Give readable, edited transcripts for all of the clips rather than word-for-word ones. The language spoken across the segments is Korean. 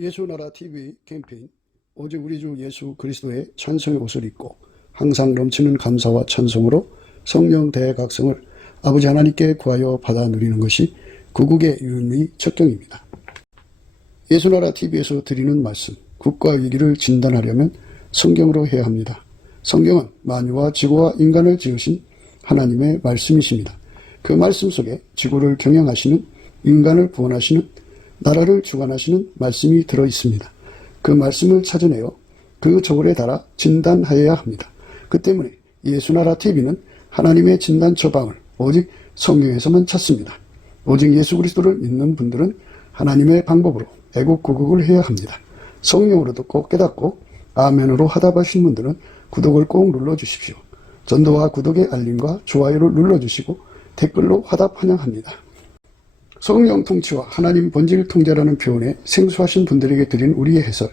예수나라 TV 캠페인 오직 우리 주 예수 그리스도의 찬송의 옷을 입고 항상 넘치는 감사와 찬송으로 성령 대각성을 아버지 하나님께 구하여 받아 누리는 것이 구국의 유일의 척경입니다. 예수나라 TV에서 드리는 말씀, 국가 위기를 진단하려면 성경으로 해야 합니다. 성경은 만유와 지구와 인간을 지으신 하나님의 말씀이십니다. 그 말씀 속에 지구를 경영하시는, 인간을 구원하시는, 나라를 주관하시는 말씀이 들어있습니다. 그 말씀을 찾아내어 그 저울에 달아 진단하여야 합니다. 그 때문에 예수나라 TV는 하나님의 진단 처방을 오직 성경에서만 찾습니다. 오직 예수 그리스도를 믿는 분들은 하나님의 방법으로 애국구국을 해야 합니다. 성령으로 듣고 깨닫고 아멘으로 화답하신 분들은 구독을 꼭 눌러주십시오. 전도와 구독의 알림과 좋아요를 눌러주시고 댓글로 화답 환영합니다. 성령 통치와 하나님 본질 통제라는 표현에 생소하신 분들에게 드린 우리의 해설,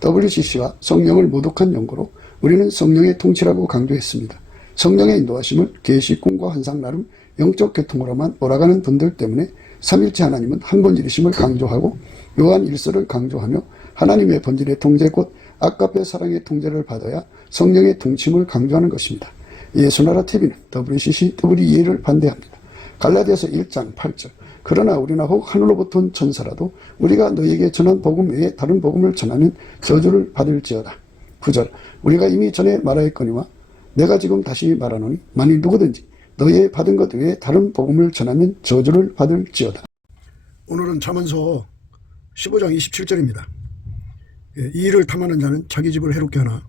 WCC가 성령을 모독한 연고로 우리는 성령의 통치라고 강조했습니다. 성령의 인도하심을 계시, 꿈과 환상 나름 영적 계통으로만 몰아가는 분들 때문에 삼일체 하나님은 한 본질이심을 강조하고 요한 1서를 강조하며 하나님의 본질의 통제 곧 아까페 사랑의 통제를 받아야 성령의 통치임을 강조하는 것입니다. 예수나라 TV는 WCC, WEA를 반대합니다. 갈라디아서 1장 8절 그러나 우리나 혹 하늘로부터 온 천사라도 우리가 너희에게 전한 복음 외에 다른 복음을 전하면 저주를 받을지어다. 9절 우리가 이미 전에 말하였거니와 내가 지금 다시 말하노니 만일 누구든지 너희의 받은 것 외에 다른 복음을 전하면 저주를 받을지어다. 오늘은 잠언서 15장 27절입니다. 이 일을 탐하는 자는 자기 집을 해롭게 하나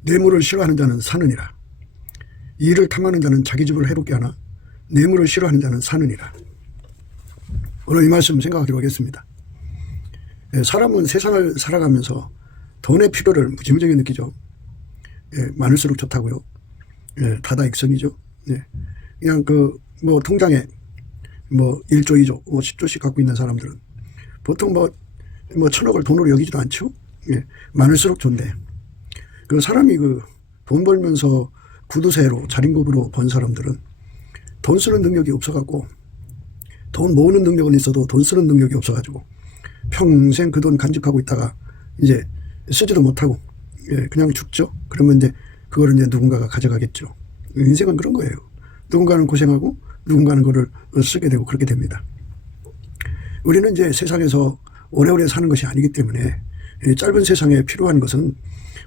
뇌물을 싫어하는 자는 사느니라. 이 일을 탐하는 자는 자기 집을 해롭게 하나 뇌물을 싫어하는 자는 사느니라. 오늘 이 말씀 생각하기로 하겠습니다. 사람은 세상을 살아가면서 돈의 필요를 무지무지하게 느끼죠. 많을수록 좋다고요. 다다익선이죠. 그냥 뭐 통장에 뭐 1조, 2조, 10조씩 갖고 있는 사람들은 보통 뭐 1,000억을 돈으로 여기지도 않죠. 많을수록 좋은데 그 사람이 돈 벌면서 구두쇠로 자린고비로 번 사람들은 돈 쓰는 능력이 없어갖고 돈 모으는 능력은 있어도 돈 쓰는 능력이 없어가지고 평생 그 돈 간직하고 있다가 이제 쓰지도 못하고 그냥 죽죠. 그러면 이제 그거를 이제 누군가가 가져가겠죠. 인생은 그런 거예요. 누군가는 고생하고 누군가는 그걸 쓰게 되고 그렇게 됩니다. 우리는 이제 세상에서 오래오래 사는 것이 아니기 때문에 짧은 세상에 필요한 것은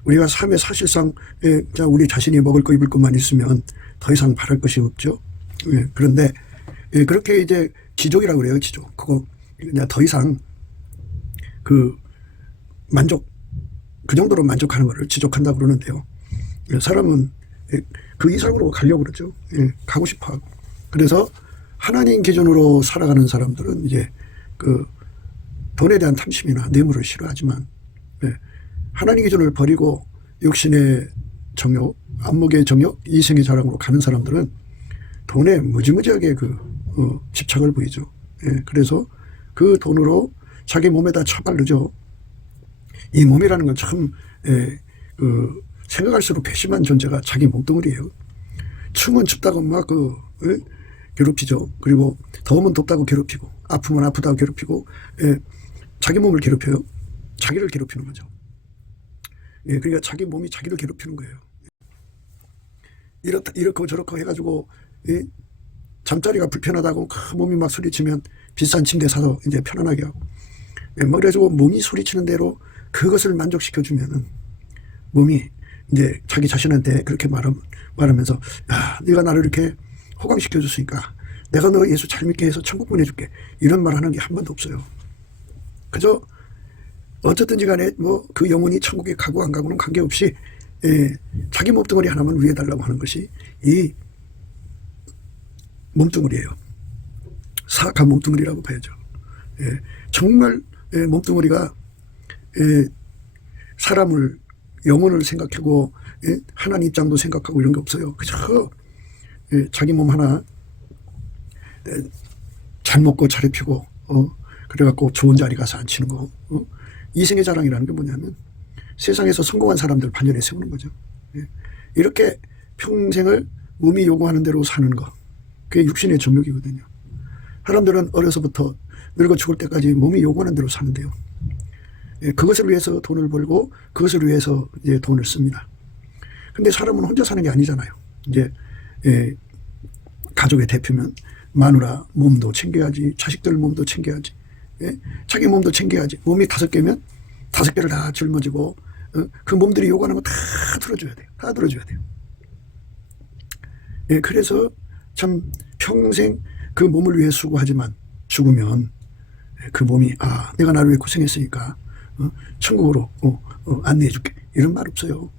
우리가 삶의 사실상 우리 자신이 먹을 거 입을 것만 있으면 더 이상 바랄 것이 없죠. 그런데 그렇게 이제 지족이라고 그래요. 지족. 그거 그냥 더 이상 그 정도로 만족하는 것을 지족한다고 그러는데요. 사람은 그 이상으로 가려고 그러죠. 가고 싶어 하고. 그래서 하나님 기준으로 살아가는 사람들은 이제 돈에 대한 탐심이나 뇌물을 싫어하지만 하나님 기준을 버리고 육신의 정욕, 안목의 정욕, 이생의 자랑으로 가는 사람들은 돈에 무지무지하게 집착을 보이죠. 그래서 그 돈으로 자기 몸에다 처바르죠. 이 몸이라는 건 참 생각할수록 괘씸한 존재가 자기 몸뚱어리예요. 추우면 춥다고 막 괴롭히죠. 그리고 더우면 덥다고 괴롭히고 아프면 아프다고 괴롭히고 자기 몸을 괴롭혀요. 자기를 괴롭히는 거죠. 그러니까 자기 몸이 자기를 괴롭히는 거예요. 이렇고 저렇고 해가지고 잠자리가 불편하다고 몸이 막 소리치면 비싼 침대 사서 이제 편안하게 하고 그래가지고 몸이 소리치는 대로 그것을 만족시켜주면은 몸이 이제 자기 자신한테 그렇게 말하면서 야, 네가 나를 이렇게 호강시켜줬으니까 내가 너 예수 잘 믿게 해서 천국 보내줄게 이런 말 하는 게 한 번도 없어요. 그저 어쨌든지 간에 뭐 그 영혼이 천국에 가고 안 가고는 관계없이 자기 몸뚱어리 하나만 위해 달라고 하는 것이 이 몸뚱어리예요. 사악한 몸뚱어리라고 봐야죠. 정말 몸뚱어리가 사람을 영혼을 생각하고 하나님 입장도 생각하고 이런 게 없어요. 그저 자기 몸 하나 잘 먹고 잘 입히고 그래갖고 좋은 자리 가서 앉히는 거. 이생의 자랑이라는 게 뭐냐면 세상에서 성공한 사람들 반열에 세우는 거죠. 이렇게 평생을 몸이 요구하는 대로 사는 거. 그게 육신의 정욕이거든요. 사람들은 어려서부터 늙어 죽을 때까지 몸이 요구하는 대로 사는데요. 그것을 위해서 돈을 벌고 그것을 위해서 이제 돈을 씁니다. 근데 사람은 혼자 사는 게 아니잖아요. 이제 가족의 대표면 마누라 몸도 챙겨야지, 자식들 몸도 챙겨야지, 자기 몸도 챙겨야지. 몸이 5개면 5개를 다 짊어지고 그 몸들이 요구하는 거 다 들어줘야 돼요. 다 들어줘야 돼요. 그래서 참 평생 그 몸을 위해 수고하지만 죽으면 그 몸이 내가 나를 위해 고생했으니까 천국으로 안내해줄게, 이런 말 없어요.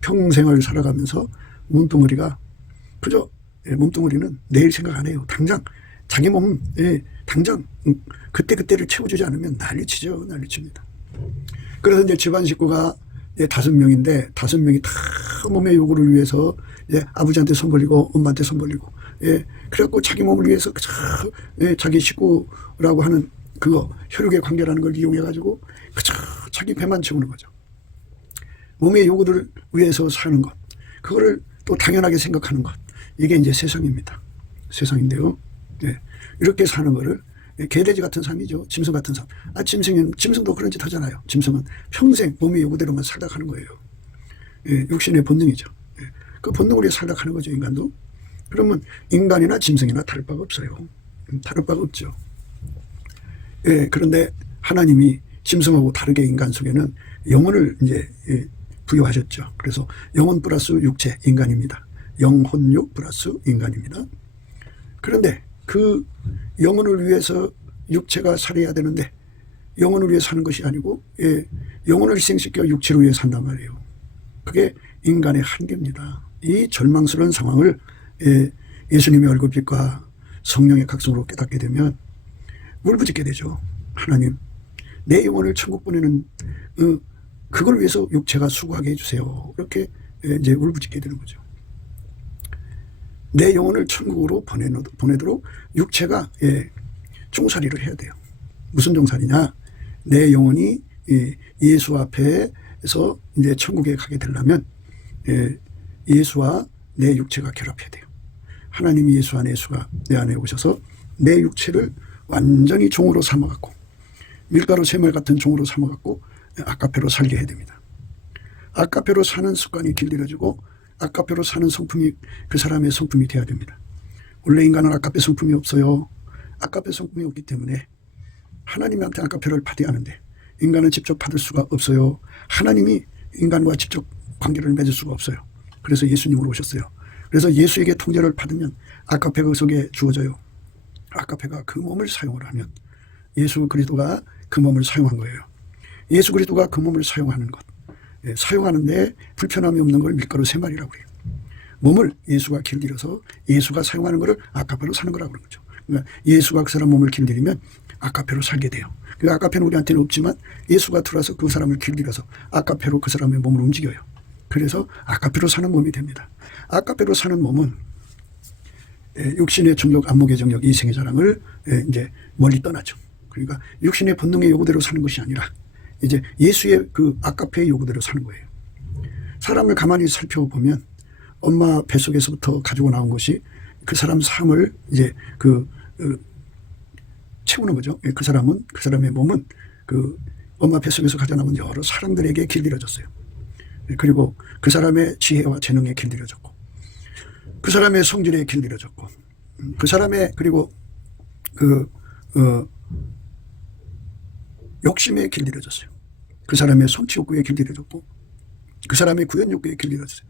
평생을 살아가면서 몸뚱어리가 그저 몸뚱어리는 내일 생각 안 해요. 당장 자기 몸 당장 그때그때를 채워주지 않으면 난리치죠. 난리칩니다. 그래서 이제 집안 식구가 5명인데 5명이 다 몸의 요구를 위해서 아버지한테 손 벌리고 엄마한테 손 벌리고 그래갖고 자기 몸을 위해서 자기 식구라고 하는 그거 혈육의 관계라는 걸 이용해가지고 그저 자기 배만 채우는 거죠. 몸의 요구들을 위해서 사는 것, 그거를 또 당연하게 생각하는 것, 이게 이제 세상입니다. 세상인데요. 이렇게 사는 거를 개돼지 같은 삶이죠. 짐승 같은 삶. 짐승도 그런 짓 하잖아요. 짐승은 평생 몸의 요구대로만 살다 가는 거예요. 육신의 본능이죠. 그 본능으로 살다 가는 거죠, 인간도. 그러면 인간이나 짐승이나 다를 바가 없어요. 다를 바가 없죠. 그런데 하나님이 짐승하고 다르게 인간 속에는 영혼을 이제 부여하셨죠. 그래서 영혼 플러스 육체, 인간입니다. 영혼육 플러스 인간입니다. 그런데 그 영혼을 위해서 육체가 살아야 되는데 영혼을 위해 사는 것이 아니고 영혼을 희생시켜 육체를 위해 산단 말이에요. 그게 인간의 한계입니다. 이 절망스러운 상황을 예수님의 얼굴빛과 성령의 각성으로 깨닫게 되면 울부짖게 되죠. 하나님, 내 영혼을 천국 보내는 그걸 위해서 육체가 수고하게 해주세요. 이렇게 이제 울부짖게 되는 거죠. 내 영혼을 천국으로 보내도록 육체가 종살이를 해야 돼요. 무슨 종살이냐? 내 영혼이 예수 앞에서 이제 천국에 가게 되려면 예수와 내 육체가 결합해야 돼요. 하나님이 예수 안에, 예수가 내 안에 오셔서 내 육체를 완전히 종으로 삼아갖고 밀가루 샘물 같은 종으로 삼아갖고 아까페로 살게 해야 됩니다. 아까페로 사는 습관이 길들여지고 아까페로 사는 성품이 그 사람의 성품이 돼야 됩니다. 원래 인간은 아까페 성품이 없어요. 아까페 성품이 없기 때문에 하나님한테 아까페를 받아야 하는데 인간은 직접 받을 수가 없어요. 하나님이 인간과 직접 관계를 맺을 수가 없어요. 그래서 예수님으로 오셨어요. 그래서 예수에게 통제를 받으면 아까페가 그 속에 주어져요. 아까페가 그 몸을 사용을 하면 예수 그리스도가 그 몸을 사용한 거예요. 예수 그리스도가 그 몸을 사용하는 것, 사용하는데 불편함이 없는 걸 밀가루 3마리라고 해요. 몸을 예수가 길들여서 예수가 사용하는 것을 아까페로 사는 거라고 그러는 거죠. 그러니까 예수가 그 사람 몸을 길들이면 아까페로 살게 돼요. 그 아까페는 우리한테는 없지만 예수가 들어와서 그 사람을 길들여서 아까페로 그 사람의 몸을 움직여요. 그래서 아까페로 사는 몸이 됩니다. 아까페로 사는 몸은 육신의 정욕, 안목의 정욕, 이생의 자랑을 이제 멀리 떠나죠. 그러니까 육신의 본능의 요구대로 사는 것이 아니라 이제 예수의 그 아까페의 요구대로 사는 거예요. 사람을 가만히 살펴보면 엄마 뱃속에서부터 가지고 나온 것이 그 사람 삶을 이제 채우는 거죠. 그 사람은, 그 사람의 몸은 그 엄마 뱃속에서 가져 나온 여러 사람들에게 길들여졌어요. 그리고 그 사람의 지혜와 재능에 길들여졌고, 그 사람의 성질에 길들여졌고, 그 사람의 그리고 욕심에 길들여졌어요. 그 사람의 성취 욕구에 길들여졌고, 그 사람의 구현 욕구에 길들여졌어요.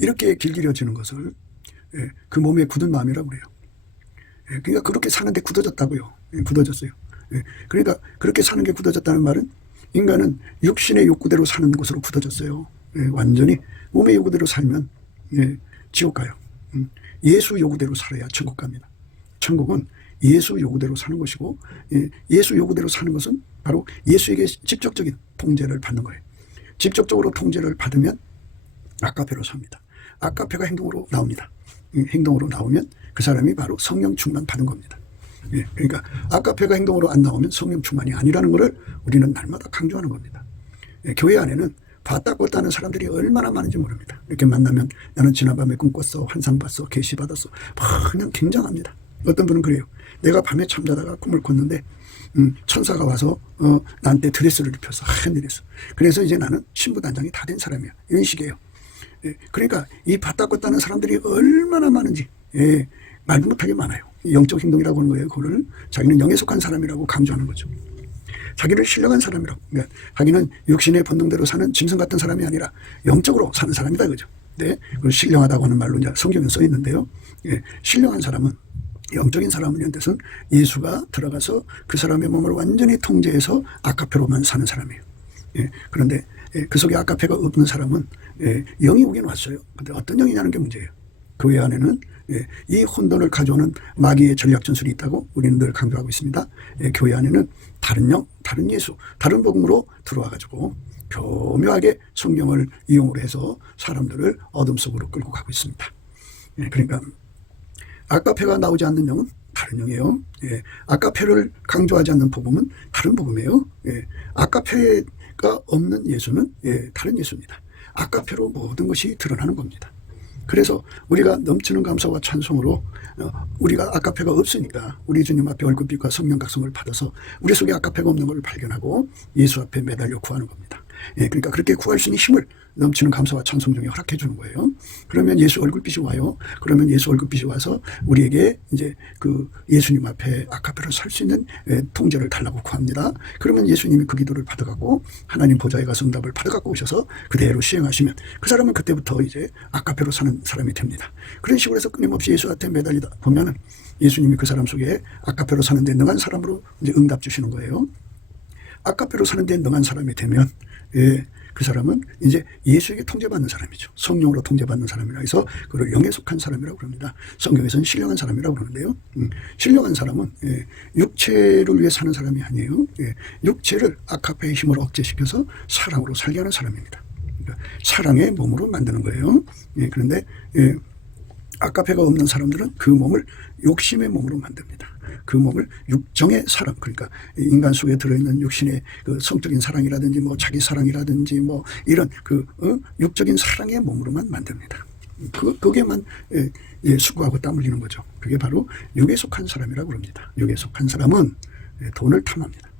이렇게 길들여지는 것을 그 몸에 굳은 마음이라고 그래요. 그러니까 그렇게 사는데 굳어졌다고요. 굳어졌어요. 그러니까 그렇게 사는 게 굳어졌다는 말은 인간은 육신의 욕구대로 사는 것으로 굳어졌어요. 완전히 몸의 요구대로 살면 지옥 가요. 예수 요구대로 살아야 천국 갑니다. 천국은 예수 요구대로 사는 것이고, 예수 요구대로 사는 것은 바로 예수에게 직접적인 통제를 받는 거예요. 직접적으로 통제를 받으면 아까페로 삽니다. 아까페가 행동으로 나옵니다. 행동으로 나오면 그 사람이 바로 성령 충만 받은 겁니다. 그러니까 아까페가 행동으로 안 나오면 성령 충만이 아니라는 것을 우리는 날마다 강조하는 겁니다. 교회 안에는 봤다 껐다 하는 사람들이 얼마나 많은지 모릅니다. 이렇게 만나면 나는 지난밤에 꿈 꿨어, 환상 봤어, 계시 받았어, 그냥 굉장합니다. 어떤 분은 그래요. 내가 밤에 잠자다가 꿈을 꿨는데 천사가 와서 나한테 드레스를 입혀서 하늘에서. 그래서 이제 나는 신부단장이 다 된 사람이야. 이런 식이에요. 예, 그러니까 이 바닥 따는 사람들이 얼마나 많은지, 예, 말도 못하게 많아요. 영적 행동이라고 하는 거예요. 그거를 자기는 영에 속한 사람이라고 강조하는 거죠. 자기를 신령한 사람이라고. 그러니까 자기는 육신의 본능대로 사는 짐승 같은 사람이 아니라 영적으로 사는 사람이다, 그죠? 네, 그리고 신령하다고 하는 말로 이제 성경에 써 있는데요. 예, 신령한 사람은, 영적인 사람은 이런 뜻은 예수가 들어가서 그 사람의 몸을 완전히 통제해서 아카페로만 사는 사람이에요. 예, 그런데 그 속에 아카페가 없는 사람은 영이 오긴 왔어요. 근데 어떤 영이냐는 게 문제예요. 그 외 안에는 이 혼돈을 가져오는 마귀의 전략 전술이 있다고 우리는 늘 강조하고 있습니다. 교회 안에는 다른 영, 다른 예수, 다른 복음으로 들어와 가지고 교묘하게 성경을 이용을 해서 사람들을 어둠 속으로 끌고 가고 있습니다. 그러니까 아카페가 나오지 않는 영은 다른 영이에요. 아카페를 강조하지 않는 복음은 다른 복음이에요. 아카페가 없는 예수는 다른 예수입니다. 아카페로 모든 것이 드러나는 겁니다. 그래서 우리가 넘치는 감사와 찬송으로 우리가 아카페가 없으니까 우리 주님 앞에 얼굴빛과 성령 각성을 받아서 우리 속에 아카페가 없는 걸 발견하고 예수 앞에 매달려 구하는 겁니다. 그러니까 그렇게 구할 수 있는 힘을 넘치는 감사와 찬송 중에 허락해 주는 거예요. 그러면 예수 얼굴빛이 와요. 그러면 예수 얼굴빛이 와서 우리에게 이제 그 예수님 앞에 아카페로 살 수 있는 통제를 달라고 구합니다. 그러면 예수님이 그 기도를 받아가고 하나님 보좌에 가서 응답을 받아갖고 오셔서 그대로 시행하시면 그 사람은 그때부터 이제 아카페로 사는 사람이 됩니다. 그런 식으로 해서 끊임없이 예수 앞에 매달리다 보면은 예수님이 그 사람 속에 아카페로 사는 데 능한 사람으로 이제 응답 주시는 거예요. 아카페로 사는 데 능한 사람이 되면 그 사람은 이제 예수에게 통제받는 사람이죠. 성령으로 통제받는 사람이라 해서 그걸 영에 속한 사람이라고 그럽니다. 성경에서는 신령한 사람이라고 그러는데요. 신령한 사람은 육체를 위해 사는 사람이 아니에요. 육체를 아카페의 힘으로 억제시켜서 사랑으로 살게 하는 사람입니다. 그러니까 사랑의 몸으로 만드는 거예요. 그런데 아카페가 없는 사람들은 그 몸을 욕심의 몸으로 만듭니다. 그 몸을 육정의 사랑, 그러니까 인간 속에 들어있는 육신의 그 성적인 사랑이라든지 뭐 자기 사랑이라든지 뭐 이런 그 육적인 사랑의 몸으로만 만듭니다. 그게만 수고하고 땀 흘리는 거죠. 그게 바로 육에 속한 사람이라고 합니다. 육에 속한 사람은 돈을 탐합니다.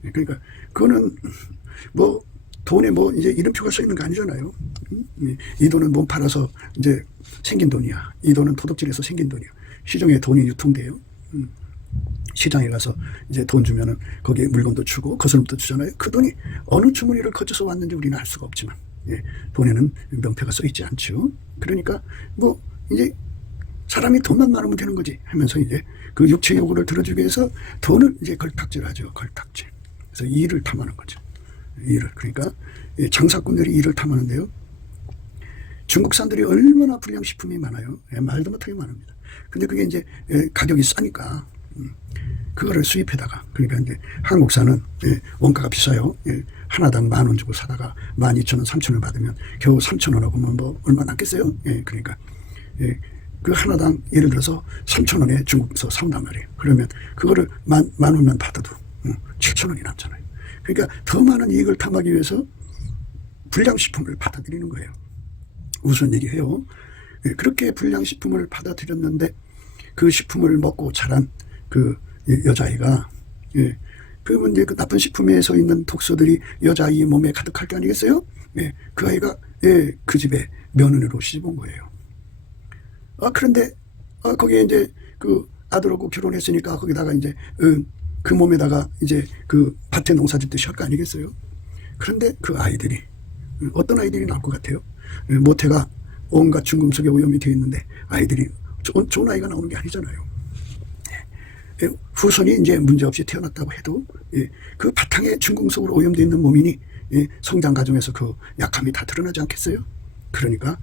그러니까 그거는 뭐 돈에 뭐 이제 이름표가 써 있는 거 아니잖아요. 이 돈은 몸 팔아서 이제 생긴 돈이야. 이 돈은 도둑질해서 생긴 돈이야. 시중에 돈이 유통돼요. 시장에 가서 이제 돈 주면은 거기에 물건도 주고 거스름도 주잖아요. 그 돈이 어느 주머니를 거쳐서 왔는지 우리는 알 수가 없지만, 돈에는 명패가 써 있지 않죠. 그러니까 뭐 이제 사람이 돈만 많으면 되는 거지 하면서 이제 그 육체 요구를 들어주기 위해서 돈을 이제 걸탁질하죠. 걸탁질. 그래서 일을 탐하는 거죠. 일을. 그러니까 장사꾼들이 일을 탐하는데요. 중국산들이 얼마나 불량식품이 많아요. 말도 못하게 많습니다. 근데 그게 이제 가격이 싸니까 그거를 수입해다가, 그러니까 이제 한국산은 원가가 비싸요. 하나당 10,000원 주고 사다가 12,000원, 3,000원 받으면 겨우 3,000원하고 뭐 얼마 남겠어요? 그러니까 그 하나당 예를 들어서 3,000원에 중국에서 사온단 말이에요. 그러면 그거를 만 원만 받아도 7,000원이 남잖아요. 그러니까 더 많은 이익을 탐하기 위해서 불량식품을 받아들이는 거예요. 우스운 얘기해요. 그렇게 불량식품을 받아들였는데 그 식품을 먹고 자란 그 여자아이가, 그러면 이제 그 나쁜 식품에서 있는 독소들이 여자아이 몸에 가득할 게 아니겠어요? 그 아이가 그 집에 며느리로 시집 온 거예요. 그런데 거기에 이제 그 아들하고 결혼했으니까 거기다가 이제 그 몸에다가 이제 그 밭에 농사 짓듯이 할 거 아니겠어요? 그런데 그 아이들이 어떤 아이들이 나올 것 같아요? 모태가 온갖 중금속에 오염이 되어 있는데 아이들이 좋은 아이가 나오는 게 아니잖아요. 후손이 이제 문제없이 태어났다고 해도 그 바탕에 중금속으로 오염되어 있는 몸이니 성장 과정에서 그 약함이 다 드러나지 않겠어요? 그러니까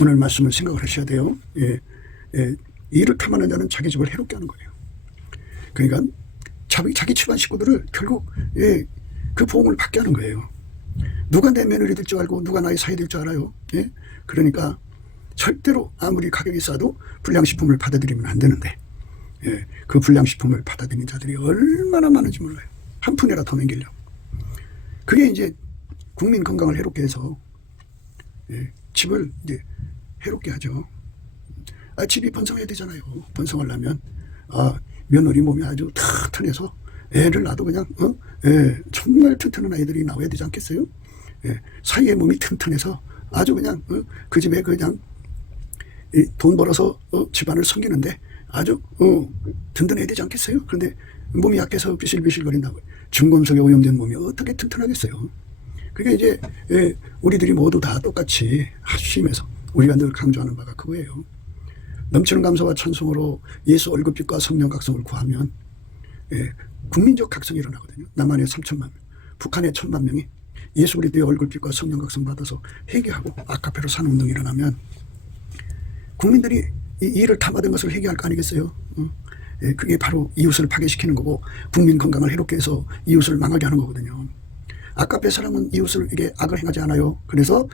오늘 말씀을 생각을 하셔야 돼요. 이를 탐하는 자는 자기 집을 해롭게 하는 거예요. 그러니까 자기 집안 식구들을 결국 그 보험을 받게 하는 거예요. 누가 내 며느리 될 줄 알고 누가 나의 사이 될 줄 알아요. 그러니까 절대로 아무리 가격이 싸도 불량식품을 받아들이면 안 되는데 그 불량식품을 받아들이는 자들이 얼마나 많은지 몰라요. 한 푼이라 더 남기려고. 그게 이제 국민 건강을 해롭게 해서 집을 이제 해롭게 하죠. 집이 번성해야 되잖아요. 번성하려면 며느리 몸이 아주 튼튼해서 애를 낳아도 그냥 예, 정말 튼튼한 아이들이 나와야 되지 않겠어요? 예, 사이에 몸이 튼튼해서 아주 그냥 그 집에 그냥 돈 벌어서 집안을 섬기는데 아주 든든해야 되지 않겠어요? 그런데 몸이 약해서 비실비실거린다고 중금속에 오염된 몸이 어떻게 튼튼하겠어요? 그게 이제 우리들이 모두 다 똑같이 아주 심해서 우리가 늘 강조하는 바가 그거예요. 넘치는 감사와 찬송으로 예수 얼굴빛과 성령 각성을 구하면 국민적 각성이 일어나거든요. 남한에 3천만 명, 북한에 1,000만 명이 예수 그리스도의 얼굴빛과 성령 각성 받아서 회개하고 아카페로 사는 운동이 일어나면 국민들이 이 일을 다 받은 것을 회개할 거 아니겠어요? 그게 바로 이웃을 파괴시키는 거고 국민 건강을 해롭게 해서 이웃을 망하게 하는 거거든요. 아카페 사람은 이웃에게 악을 행하지 않아요. 그래서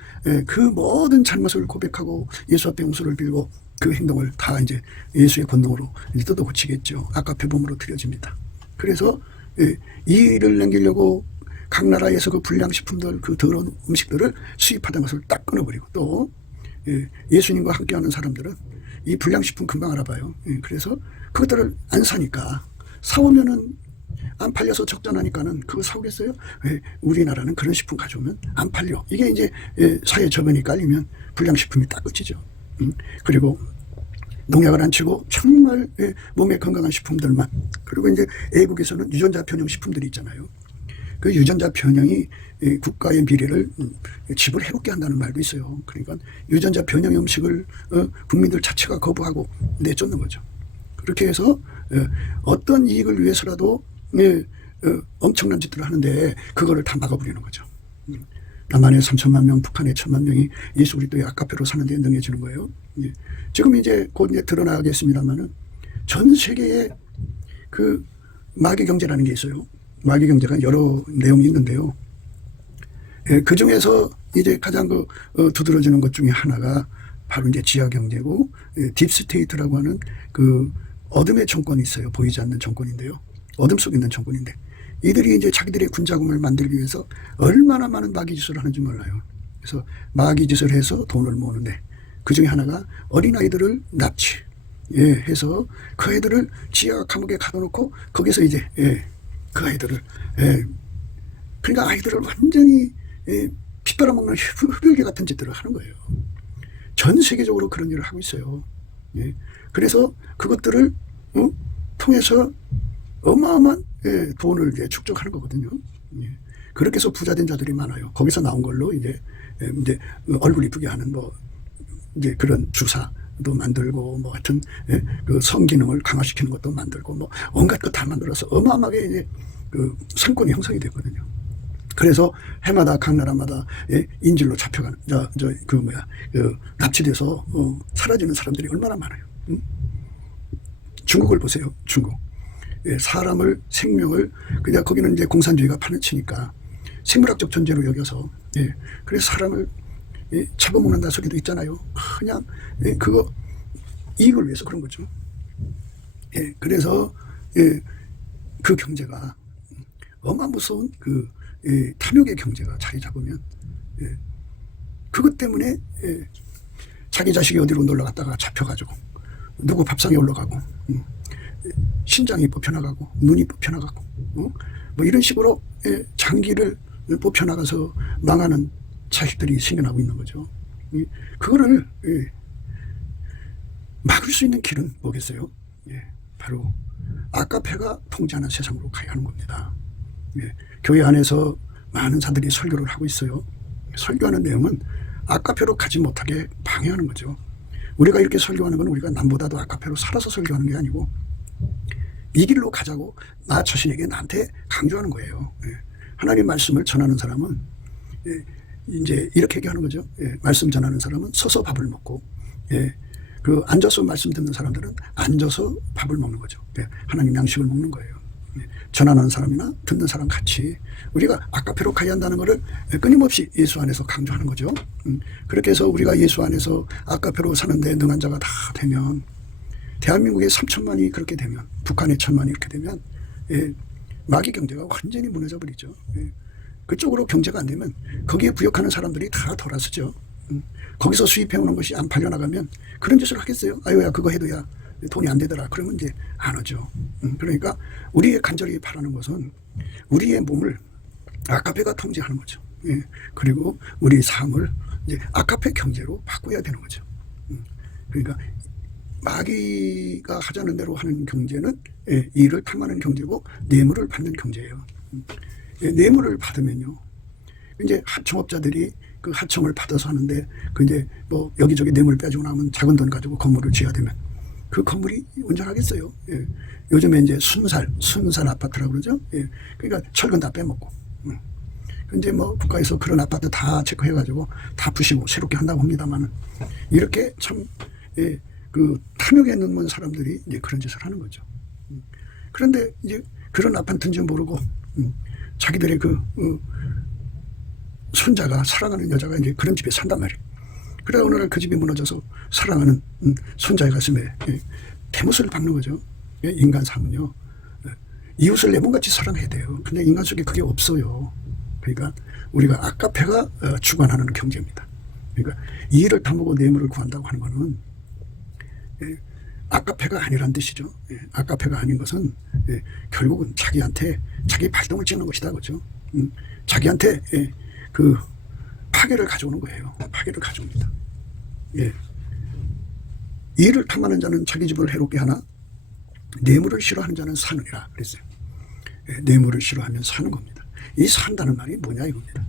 그 모든 잘못을 고백하고 예수 앞에 용서를 빌고 그 행동을 다 이제 예수의 권능으로 이제 뜯어 고치겠죠. 아카페 몸으로 드려집니다. 그래서 이 일을 남기려고 각 나라에서 그 불량식품들, 그 더러운 음식들을 수입하던 것을 딱 끊어버리고 또 예수님과 함께하는 사람들은 이 불량식품 금방 알아봐요. 그래서 그것들을 안 사니까 사오면은 안 팔려서 적자나니까는 그거 사오겠어요? 우리나라는 그런 식품 가져오면 안 팔려. 이게 이제 사회 저변이 깔리면 불량식품이 딱 끝이죠. 그리고 농약을 안 치고 정말 몸에 건강한 식품들만. 그리고 이제 애국에서는 유전자 변형 식품들이 있잖아요. 그 유전자 변형이 국가의 미래를 집을 해롭게 한다는 말도 있어요. 그러니까 유전자 변형 음식을 국민들 자체가 거부하고 내쫓는 거죠. 그렇게 해서 어떤 이익을 위해서라도 엄청난 짓들을 하는데 그거를 다 막아버리는 거죠. 남한에 3천만 명, 북한에 1,000만 명이 예수 그리스도의 아카페로 사는 데 능해지는 거예요. 지금 이제 곧 이제 드러나겠습니다만은 전 세계에 그 마귀 경제라는 게 있어요. 마귀 경제가 여러 내용이 있는데요. 그 중에서 이제 가장 두드러지는 것 중에 하나가 바로 이제 지하 경제고 딥스테이트라고 하는 그 어둠의 정권이 있어요. 보이지 않는 정권인데요. 어둠 속에 있는 정권인데 이들이 이제 자기들의 군자금을 만들기 위해서 얼마나 많은 마귀짓을 하는지 몰라요. 그래서 마귀짓을 해서 돈을 모으는데 그 중에 하나가 어린아이들을 납치해서 그 아이들을 지하 감옥에 가둬놓고 거기서 이제 그 아이들을 그러니까 아이들을 완전히 피 빨아먹는 흡혈귀 같은 짓들을 하는 거예요. 전 세계적으로 그런 일을 하고 있어요. 그래서 그것들을 통해서 어마어마한 돈을 이제 축적하는 거거든요. 그렇게 해서 부자된 자들이 많아요. 거기서 나온 걸로 이제 얼굴 이쁘게 하는 이제 그런 주사도 만들고 하여튼 그 성기능을 강화시키는 것도 만들고 온갖 것 다 만들어서 어마어마하게 이제 그 상권이 형성이 됐거든요. 그래서 해마다 각 나라마다 인질로 잡혀가는 납치돼서 사라지는 사람들이 얼마나 많아요. 중국을 보세요. 중국. 사람을 생명을 그냥 거기는 이제 공산주의가 판을 치니까 생물학적 존재로 여겨서 그래서 사람을 잡아먹는다 소리도 있잖아요. 그냥 그거 이익을 위해서 그런 거죠. 그래서 그 경제가 어마무서운 그 탐욕의 경제가 자리 잡으면 그것 때문에 자기 자식이 어디로 놀러 갔다가 잡혀가지고 누구 밥상에 올라가고 신장이 뽑혀나가고 눈이 뽑혀나가고 이런 식으로 장기를 뽑혀나가서 망하는 자식들이 생겨나고 있는 거죠. 그거를 막을 수 있는 길은 뭐겠어요? 바로 아카페가 통제하는 세상으로 가야 하는 겁니다. 교회 안에서 많은 사람들이 설교를 하고 있어요. 설교하는 내용은 아카페로 가지 못하게 방해하는 거죠. 우리가 이렇게 설교하는 건 우리가 남보다도 아카페로 살아서 설교하는 게 아니고 이 길로 가자고 나 자신에게 나한테 강조하는 거예요. 하나님 말씀을 전하는 사람은 이제 이렇게 얘기하는 거죠. 말씀 전하는 사람은 서서 밥을 먹고 그 앉아서 말씀 듣는 사람들은 앉아서 밥을 먹는 거죠. 하나님 양식을 먹는 거예요. 전하는 사람이나 듣는 사람 같이 우리가 아카페로 가야 한다는 것을 끊임없이 예수 안에서 강조하는 거죠. 그렇게 해서 우리가 예수 안에서 아카페로 사는데 능한 자가 다 되면 대한민국에 3천만이 그렇게 되면 북한에 1,000만이 이렇게 되면 마귀 경제가 완전히 무너져 버리죠. 그쪽으로 경제가 안 되면 거기에 부역하는 사람들이 다 돌아서죠. 거기서 수입해오는 것이 안 팔려나가면 그런 짓을 하겠어요. 아유야 그거 해도야 돈이 안 되더라. 그러면 이제 안 오죠. 그러니까 우리의 간절히 바라는 것은 우리의 몸을 아카페가 통제하는 거죠. 예. 그리고 우리 삶을 이제 아카페 경제로 바꿔야 되는 거죠. 그러니까 마귀가 하자는 대로 하는 경제는 이를 탐하는 경제고 뇌물을 받는 경제예요. 뇌물을 받으면요, 이제 하청업자들이 그 하청을 받아서 하는데 그 이제 뭐 여기저기 뇌물 빼주고 나면 작은 돈 가지고 건물을 지어야 되면 그 건물이 온전하겠어요. 예. 요즘에 이제 순살 아파트라고 그러죠. 예. 그러니까 철근 다 빼먹고. 이제 뭐 국가에서 그런 아파트 다 체크해가지고 다 부시고 새롭게 한다고 합니다만은 이렇게 참 그 탐욕에 눈먼 사람들이 이제 그런 짓을 하는 거죠. 그런데 이제 그런 아파트인지 모르고 자기들의 그 손자가 사랑하는 여자가 이제 그런 집에 산단 말이에요. 그러다 어느 날 그 집이 무너져서 사랑하는 손자의 가슴에 대못을 박는 거죠. 인간 삶은요, 이웃을 내 몸같이 사랑해야 돼요. 근데 인간 속에 그게 없어요. 그러니까 우리가 아카페가 주관하는 경제입니다. 그러니까 이를 탐하고 뇌물을 구한다고 하는 것은 아카페가 아니란 뜻이죠. 아카페가 아닌 것은 결국은 자기한테 자기 발동을 찍는 것이다, 그죠? 자기한테 그 파괴를 가져오는 거예요. 파괴를 가져옵니다. 이를 탐하는 자는 자기 집을 해롭게 하나 뇌물을 싫어하는 자는 사느니라 그랬어요. 뇌물을 싫어하면 사는 겁니다. 이 산다는 말이 뭐냐 이겁니다.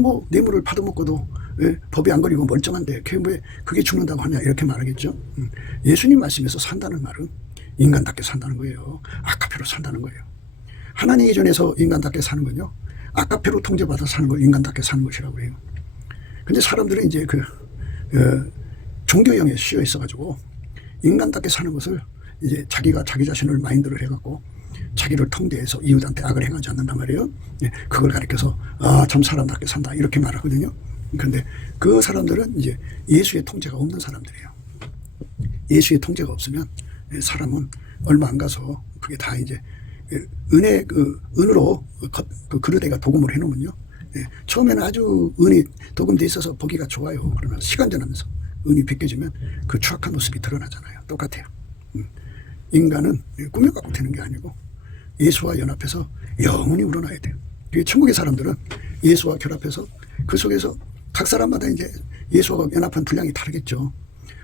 뭐 뇌물을 받아먹고도 법이 안 걸리고 멀쩡한데 왜 그게 죽는다고 하냐 이렇게 말하겠죠. 예수님 말씀에서 산다는 말은 인간답게 산다는 거예요. 아카페로 산다는 거예요. 하나님 이전에서 인간답게 사는 건요, 아카페로 통제받아 사는 걸 인간답게 사는 것이라고 해요. 근데 사람들은 이제 그 종교형에 씌여 있어가지고 인간답게 사는 것을 이제 자기가 자기 자신을 마인드를 해갖고 자기를 통제해서 이웃한테 악을 행하지 않는단 말이에요. 그걸 가리켜서 참 사람답게 산다 이렇게 말하거든요. 그런데 그 사람들은 이제 예수의 통제가 없는 사람들이에요. 예수의 통제가 없으면 사람은 얼마 안 가서 그게 다 이제 은으로 그 그릇에가 도금을 해놓으면요, 처음에는 아주 은이 도금돼 있어서 보기가 좋아요. 그러면 시간 지나면서 은이 벗겨지면 그 추악한 모습이 드러나잖아요. 똑같아요. 인간은 꾸며갖고 되는 게 아니고 예수와 연합해서 영원히 우러나야 돼요. 천국의 사람들은 예수와 결합해서 그 속에서 각 사람마다 이제 예수와 연합한 분량이 다르겠죠.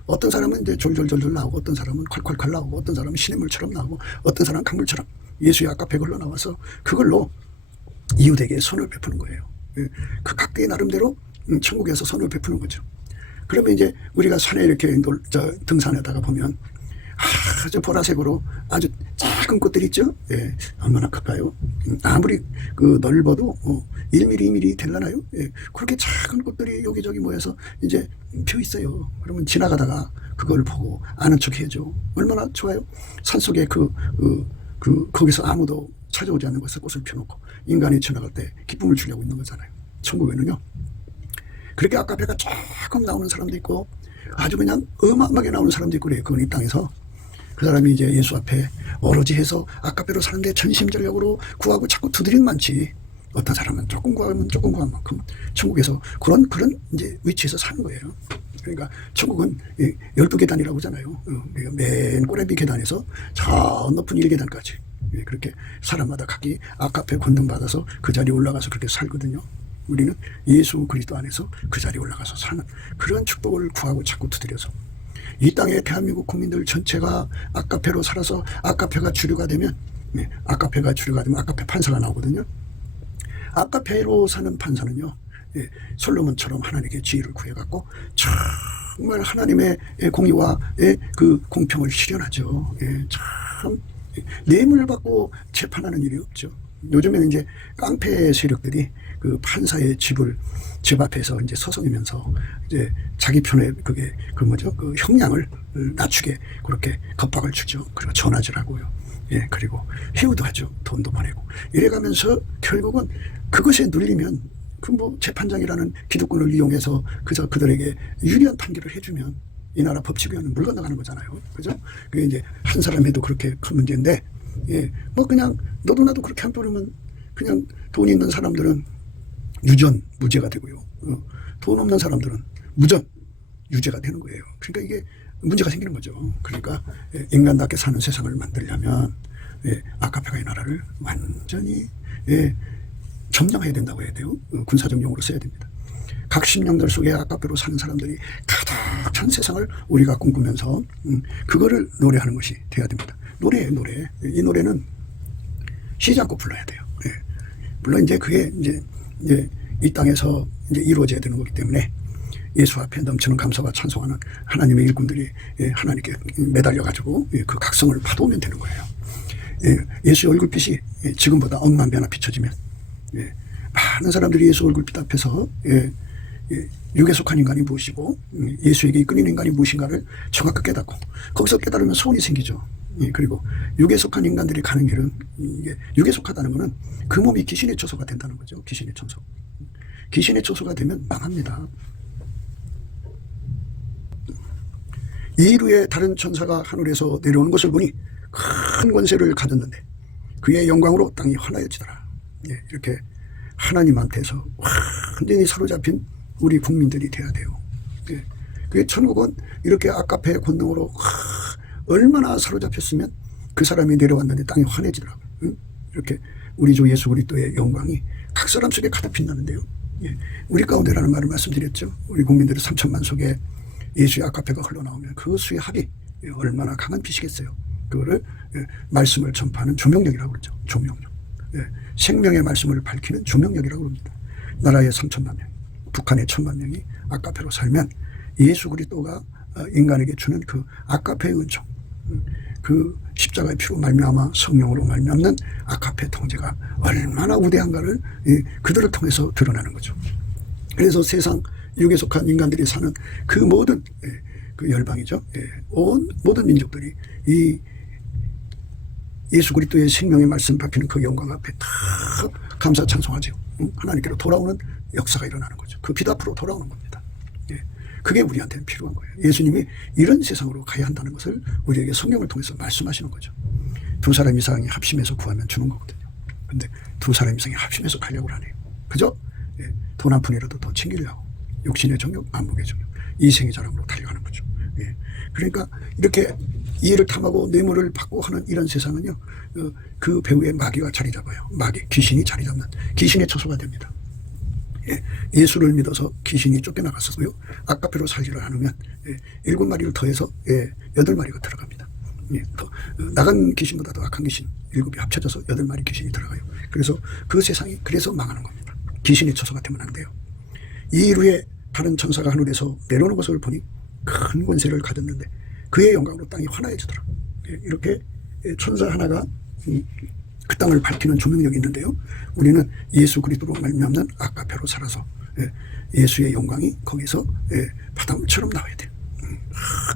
어떤 사람은 이제 졸졸졸졸 나오고, 어떤 사람은 콸콸콸 나오고, 어떤 사람은 시냇물처럼 나오고, 어떤 사람은 강물처럼 예수의 아카페 걸로 나와서 그걸로 이웃에게 선을 베푸는 거예요. 그 각계의 나름대로 천국에서 선을 베푸는 거죠. 그러면 이제 우리가 산에 이렇게 등산하다가 보면 아주 보라색으로 아주 작은 꽃들이 있죠. 얼마나 클까요? 아무리 그 넓어도 1mm, 2mm 될라나요? 그렇게 작은 꽃들이 여기저기 모여서 이제 펴 있어요. 그러면 지나가다가 그걸 보고 아는 척 해야죠. 얼마나 좋아요? 산속에 거기서 아무도 찾아오지 않는 곳에 꽃을 펴놓고 인간이 지나갈 때 기쁨을 주려고 있는 거잖아요. 천국에는요, 그렇게 아카페가 조금 나오는 사람도 있고 아주 그냥 어마어마하게 나오는 사람도 있고 그래요. 그건 이 땅에서 그 사람이 이제 예수 앞에 오로지 해서 아카페로 사는데 전심전력으로 구하고 자꾸 두드리는 많지. 어떤 사람은 조금 구하면 조금 구한 만큼 천국에서 그런 이제 위치에서 사는 거예요. 그러니까 천국은 12계단이라고 하잖아요. 맨 꼬레비 계단에서 저 높은 1계단까지 그렇게 사람마다 각기 아카페 권능받아서 그 자리에 올라가서 그렇게 살거든요. 우리는 예수 그리스도 안에서 그 자리에 올라가서 사는 그런 축복을 구하고 자꾸 두드려서 이 땅의 대한민국 국민들 전체가 아카페로 살아서 아카페가 주류가 되면 아카페 판사가 나오거든요. 아카페로 사는 판사는요, 솔로몬처럼 하나님께 지혜를 구해갖고 정말 하나님의 공의와 그 공평을 실현하죠. 참 뇌물 받고 재판하는 일이 없죠. 요즘에는 이제 깡패 세력들이 그 판사의 집 앞에서 이제 서성이면서 이제 자기 편의 그게 그 형량을 낮추게 그렇게 겁박을 주죠. 그리고 전화질하고요. 그리고 해우도 하죠. 돈도 보내고 이래가면서 결국은 그것에 눌리면 그 재판장이라는 기득권을 이용해서 그들에게 유리한 판결을 해주면 이 나라 법치위원은 물 건너가는 거잖아요. 그죠? 그게 이제 한 사람에도 그렇게 큰 문제인데, 그냥 너도 나도 그렇게 한 번이면 그냥 돈 있는 사람들은 유전 무죄가 되고요. 돈 없는 사람들은 무전 유죄가 되는 거예요. 그러니까 이게 문제가 생기는 거죠. 그러니까 인간답게 사는 세상을 만들려면 아카페가의 나라를 완전히 점령해야 된다고 해야 돼요. 군사적 용어로 써야 됩니다. 각 심령들 속에 아카페로 사는 사람들이 가득 찬 세상을 우리가 꿈꾸면서 그거를 노래하는 것이 돼야 됩니다. 노래예요, 노래. 이 노래는 쉬지 않고 불러야 돼요. 물론 이제 그게 이제 이 땅에서 이제 이루어져야 되는 거기 때문에 예수 앞에 넘치는 감사와 찬송하는 하나님의 일꾼들이 하나님께 매달려 가지고 그 각성을 받아오면 되는 거예요. 예수의 얼굴빛이 지금보다 억만 배나 비춰지면 많은 사람들이 예수 얼굴빛 앞에서 육에 속한 인간이 무엇이고 예수에게 이끌리는 인간이 무엇인가를 정확하게 깨닫고 거기서 깨달으면 소원이 생기죠. 그리고 육에 속한 인간들이 가는 길은 육에 속하다는 것은 그 몸이 귀신의 처소가 된다는 거죠. 귀신의 처소. 귀신의 처소가 되면 망합니다. 이일 후에 다른 천사가 하늘에서 내려오는 것을 보니 큰 권세를 가졌는데 그의 영광으로 땅이 환하여지더라. 이렇게 하나님한테서 완전히 사로잡힌 우리 국민들이 돼야 돼요. 그게 천국은 이렇게 아카페의 권능으로 얼마나 사로잡혔으면 그 사람이 내려왔는데 땅이 환해지더라고요. 이렇게 우리 주 예수 그리스도의 영광이 각 사람 속에 가득 빛나는데요. 우리 가운데라는 말을 말씀드렸죠. 우리 국민들의 3천만 속에 예수의 아카페가 흘러나오면 그 수의 합이 얼마나 강한 빛이겠어요. 그거를 말씀을 전파하는 조명력이라고 그러죠. 조명력. 생명의 말씀을 밝히는 조명력이라고 그럽니다. 나라의 3천만 명, 북한의 1,000만 명이 아카페로 살면 예수 그리스도가 인간에게 주는 그 아카페의 은총, 그 십자가의 피로 말미암아 성령으로 말미암는 아카페 통제가 얼마나 우대한가를 그들을 통해서 드러나는 거죠. 그래서 세상 육에 속한 인간들이 사는 그 모든 그 열방이죠. 온 모든 민족들이 이 예수 그리스도의 생명의 말씀 밝히는 그 영광 앞에 다 감사 찬송하죠. 하나님께로 돌아오는 역사가 일어나는 거죠. 그 빛 앞으로 돌아오는 겁니다. 그게 우리한테는 필요한 거예요. 예수님이 이런 세상으로 가야 한다는 것을 우리에게 성경을 통해서 말씀하시는 거죠. 두 사람 이상이 합심해서 구하면 주는 거거든요. 근데 두 사람 이상이 합심해서 가려고 하네요. 그죠? 돈 한 푼이라도 더 챙기려고. 육신의 정욕, 안목의 정욕, 이생의 자랑으로 달려가는 거죠. 그러니까 이렇게 이해를 탐하고 뇌물을 받고 하는 이런 세상은요, 그 배후에 마귀가 자리 잡아요. 마귀, 귀신이 자리 잡는 귀신의 처소가 됩니다. 예수를 믿어서 귀신이 쫓겨나갔었고요. 아카페로 살기를 하면 7마리를 더해서 8마리가 들어갑니다. 나간 귀신보다 더 악한 귀신 7이 합쳐져서 8마리 귀신이 들어가요. 그래서 그 세상이 그래서 망하는 겁니다. 귀신의 처소가 되면 안 돼요. 이일 후에 다른 천사가 하늘에서 내려오는 것을 보니 큰 권세를 가졌는데 그의 영광으로 땅이 환하여지더라. 이렇게 천사 하나가 그 땅을 밝히는 조명력이 있는데요. 우리는 예수 그리스도로 말미암는 아카페로 살아서 예수의 영광이 거기서 바닷물처럼 나와야 돼요.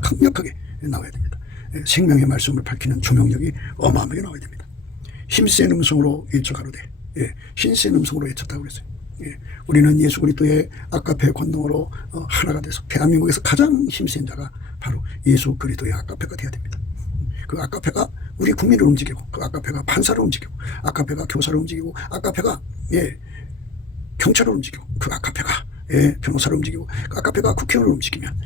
강력하게 나와야 됩니다. 생명의 말씀을 밝히는 조명력이 어마어마하게 나와야 됩니다. 힘센 음성으로 외쳐가로되 신센 음성으로 외쳤다고 그랬어요. 우리는 예수 그리스도의 아카페 권능으로 하나가 돼서 대한민국에서 가장 힘센 자가 바로 예수 그리스도의 아카페가 되어야 됩니다. 그 아카페가 우리 국민을 움직이고, 그 아카페가 판사를 움직이고, 아카페가 교사를 움직이고, 아카페가 경찰을 움직이고, 그 아카페가 변호사를 움직이고, 그 아카페가 국회의원을 움직이면,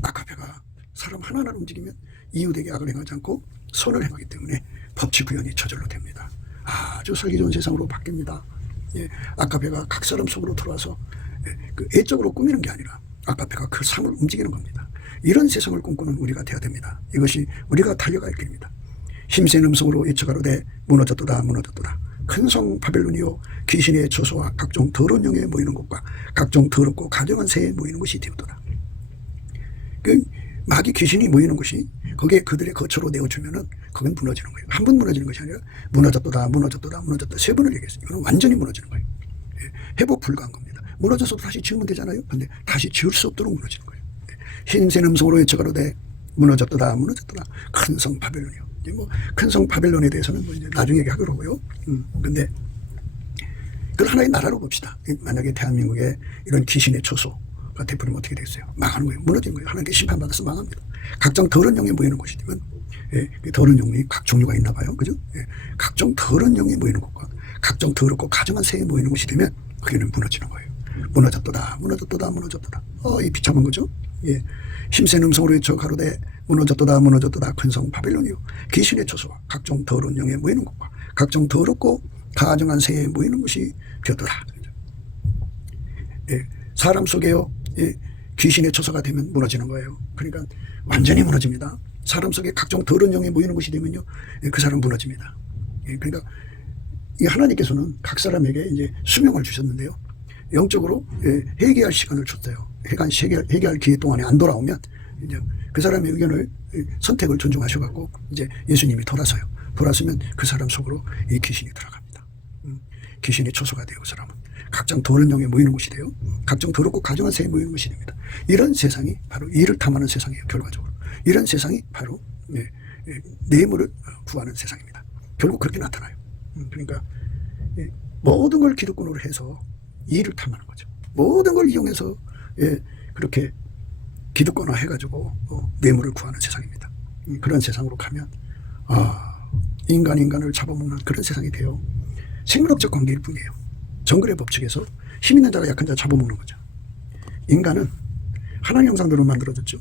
아카페가 사람 하나하나를 움직이면 이웃에게 악을 행하지 않고 선을 행하기 때문에 법치 구현이 저절로 됩니다. 아주 살기 좋은 세상으로 바뀝니다. 아카페가 각 사람 속으로 들어와서 그 애적으로 꾸미는 게 아니라 아카페가 그 삶을 움직이는 겁니다. 이런 세상을 꿈꾸는 우리가 되어야 됩니다. 이것이 우리가 달려갈 길입니다. 힘센 음성으로 외쳐가로되 무너졌도다 무너졌도다. 큰 성 바벨론이요 귀신의 처소와 각종 더러운 영에 모이는 곳과 각종 더럽고 가증한 새에 모이는 곳이 되었도다. 그 마귀 귀신이 모이는 곳이 거기에 그들의 거처로 내어주면은 거긴 무너지는 거예요. 한 번 무너지는 것이 아니라 무너졌도다 무너졌도다 무너졌다 3번을 얘기했어요. 이거는 완전히 무너지는 거예요. 회복 불가한 겁니다. 무너져서 다시 지으면 되잖아요. 근데 다시 지을 수 없도록 무너지는 거예요. 힘센 음성으로 외쳐가로되 무너졌도다 무너졌도다 큰 성 바벨론이요. 뭐 큰 성 바벨론에 대해서는 뭐 이제 나중에 얘기하더라고요. 근데 그걸 하나의 나라로 봅시다. 만약에 대한민국에 이런 귀신의 처소가 되버리면 어떻게 되겠어요? 망하는 거예요. 무너지는 거예요. 하나님께 심판받아서 망합니다. 각종 더러운 영이 모이는 곳이 되면 그 더러운 영이 각 종류가 있나 봐요. 그죠? 각종 더러운 영이 모이는 곳과 각종 더럽고 가증한 새에 모이는 곳이 되면 거기는 무너지는 거예요. 무너졌도다 무너졌도다 무너졌도다. 이 비참한 거죠. 예. 힘센 음성으로 외쳐 가로되 무너졌도다 무너졌도다 큰 성 바벨론이요 귀신의 초소와 각종 더러운 영에 모이는 것과 각종 더럽고 가증한 새에 모이는 것이 되었더라. 예. 사람 속에요, 예. 귀신의 초소가 되면 무너지는 거예요. 그러니까 완전히 무너집니다. 사람 속에 각종 더러운 영에 모이는 것이 되면요, 예. 그 사람 무너집니다. 예. 그러니까 이 하나님께서는 각 사람에게 이제 수명을 주셨는데요, 영적으로, 예. 회개할 시간을 줬어요. 회개할 기회 동안에 안 돌아오면 이제 그 사람의 의견을, 선택을 존중하셔갖고 이제 예수님이 돌아서면 그 사람 속으로 이 귀신이 들어갑니다. 귀신이 초소가 되고 그 사람은 각종 더러운 영에 모이는 곳이 돼요. 각종 더럽고 가증한 새에 모이는 것이 됩니다. 이런 세상이 바로 이를 탐하는 세상이에요. 결과적으로 이런 세상이 바로, 예, 뇌물을 구하는 세상입니다. 결국 그렇게 나타나요. 그러니까, 예, 모든 걸 기득권으로 해서 이를 탐하는 거죠. 모든 걸 이용해서, 예, 그렇게 기득권화 해가지고 뇌물을 구하는 세상입니다. 그런 세상으로 가면 인간을 잡아먹는 그런 세상이 돼요. 생물학적 관계일 뿐이에요. 정글의 법칙에서 힘 있는 자가 약한 자 잡아먹는 거죠. 인간은 하나님 형상대로 만들어졌죠.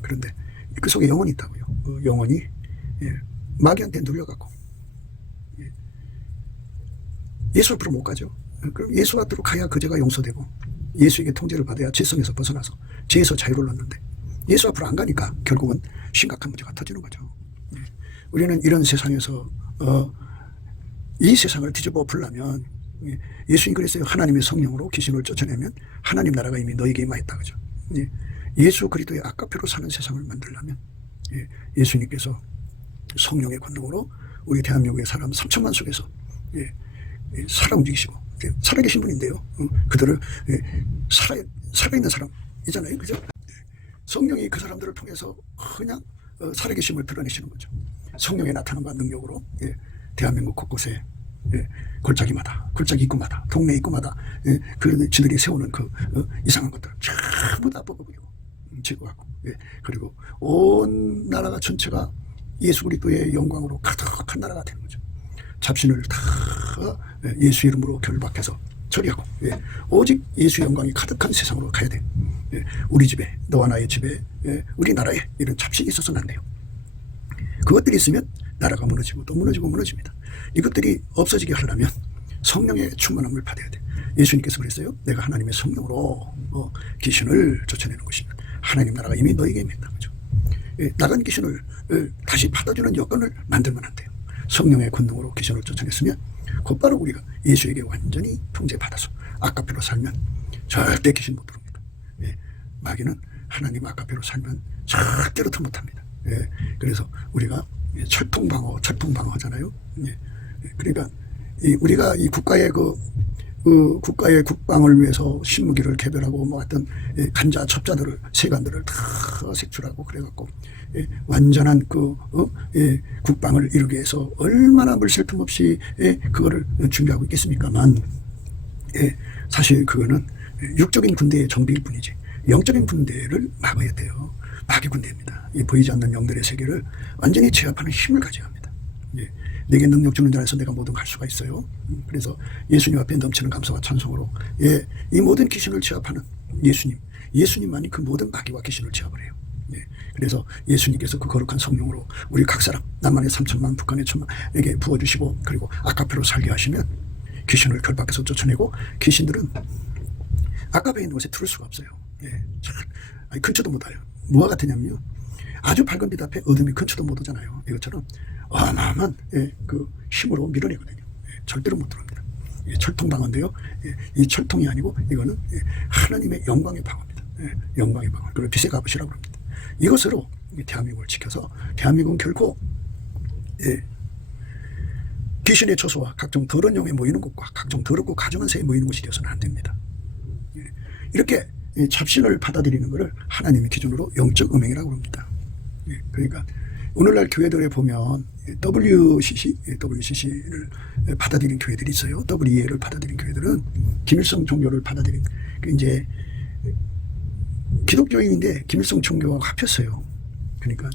그런데 그 속에 영혼이 있다고요. 그 영혼이, 예, 마귀한테 눌려갖고, 예, 예수 앞으로 못 가죠. 그럼 예수 앞으로 가야 그 죄가 용서되고 예수에게 통제를 받아야 죄성에서 벗어나서 죄에서 자유를 얻는데 예수 앞으로 안 가니까 결국은 심각한 문제가 터지는 거죠. 예. 우리는 이런 세상에서 이 세상을 뒤집어 엎으려면, 예, 예수님 그랬어요. 하나님의 성령으로 귀신을 쫓아내면 하나님 나라가 이미 너에게 임하였다 그죠. 예. 예수 그리스도의 아까페로 사는 세상을 만들려면, 예, 예수님께서 성령의 권능으로 우리 대한민국의 사람 3천만 속에서, 예, 살아 움직이시고 살아계신 분인데요. 그들을, 예, 살아있는 사람이잖아요. 그죠? 성령이 그 사람들을 통해서 그냥 살아계심을 드러내시는 거죠. 성령의 나타남과 능력으로, 예, 대한민국 곳곳에, 예, 골짜기마다, 골짜기 입구마다, 동네 입구마다, 예, 그 지들이 세우는 그 이상한 것들 전부 다 뽑아버리고 제거하고, 예, 그리고 온 나라가 전체가 예수 그리스도의 영광으로 가득한 나라가 되는 거죠. 잡신을 다 예수 이름으로 결박해서 처리하고, 예, 오직 예수 영광이 가득한 세상으로 가야 돼. 예, 우리 집에, 너와 나의 집에, 예, 우리나라에 이런 잡신이 있어서는 안 돼요. 그것들이 있으면 나라가 무너지고 또 무너집니다. 이것들이 없어지게 하려면 성령의 충만함을 받아야 돼. 예수님께서 그랬어요. 내가 하나님의 성령으로 귀신을 쫓아내는 것이면 하나님 나라가 이미 너에게 임했다. 그죠? 예, 나간 귀신을 다시 받아주는 여건을 만들면 안 돼요. 성령의 권능으로 귀신을 쫓아냈으면 곧바로 우리가 예수에게 완전히 통제받아서 아까페로 살면 절대 귀신 못 들어옵니다. 예, 마귀는 하나님 아까페로 살면 절대로 더 못합니다. 예, 그래서 우리가 철통방어 하잖아요. 예, 그러니까 우리가 이 국가의 국가의 국방을 위해서 신무기를 개별하고 뭐 어떤 간자 첩자들을 세관들을 다 색출하고 그래갖고, 예, 완전한 국방을 이루기 위해서 얼마나 물샐틈 없이, 예, 그거를 준비하고 있겠습니까만, 예, 사실 그거는 육적인 군대의 정비일 뿐이지 영적인 군대를 막아야 돼요. 마귀 군대입니다. 이 보이지 않는 영들의 세계를 완전히 제압하는 힘을 가져야 합니다. 예, 내게 능력 주는 자에서 내가 모든 걸 할 수가 있어요. 그래서 예수님 앞에 넘치는 감사와 찬송으로, 예, 이 모든 귀신을 제압하는 예수님만이 그 모든 마귀와 귀신을 제압을 해요. 예, 그래서 예수님께서 그 거룩한 성령으로 우리 각 사람, 남한의 3천만, 북한의 1천만에게 부어주시고, 그리고 아까페로 살게 하시면 귀신을 결박해서 쫓아내고, 귀신들은 아까페에 있는 곳에 들을 수가 없어요. 예, 근처도 못 와요. 뭐가 같으냐면요, 아주 밝은 빛 앞에 어둠이 근처도 못 오잖아요. 이것처럼 어마어마한, 예, 그 힘으로 밀어내거든요. 예, 절대로 못 들어옵니다. 예, 철통방어인데요, 예, 이 철통이 아니고 이거는, 예, 하나님의 영광의 방어입니다. 예, 영광의 방어. 그걸 빛의 값이라고 합니다. 이것으로 대한민국을 지켜서 대한민국은 결코, 예, 귀신의 초소와 각종 더러운 영에 모이는 곳과 각종 더럽고 가증한 새에 모이는 곳이 되어서는 안 됩니다. 예, 이렇게 잡신을 받아들이는 것을 하나님의 기준으로 영적 음행이라고 합니다. 예, 그러니까 오늘날 교회들에 보면 WCC를 받아들인 교회들이 있어요. WEA를 받아들인 교회들은 김일성 종교를 받아들인, 이제 기독교인인데 김일성 종교와 합했어요. 그러니까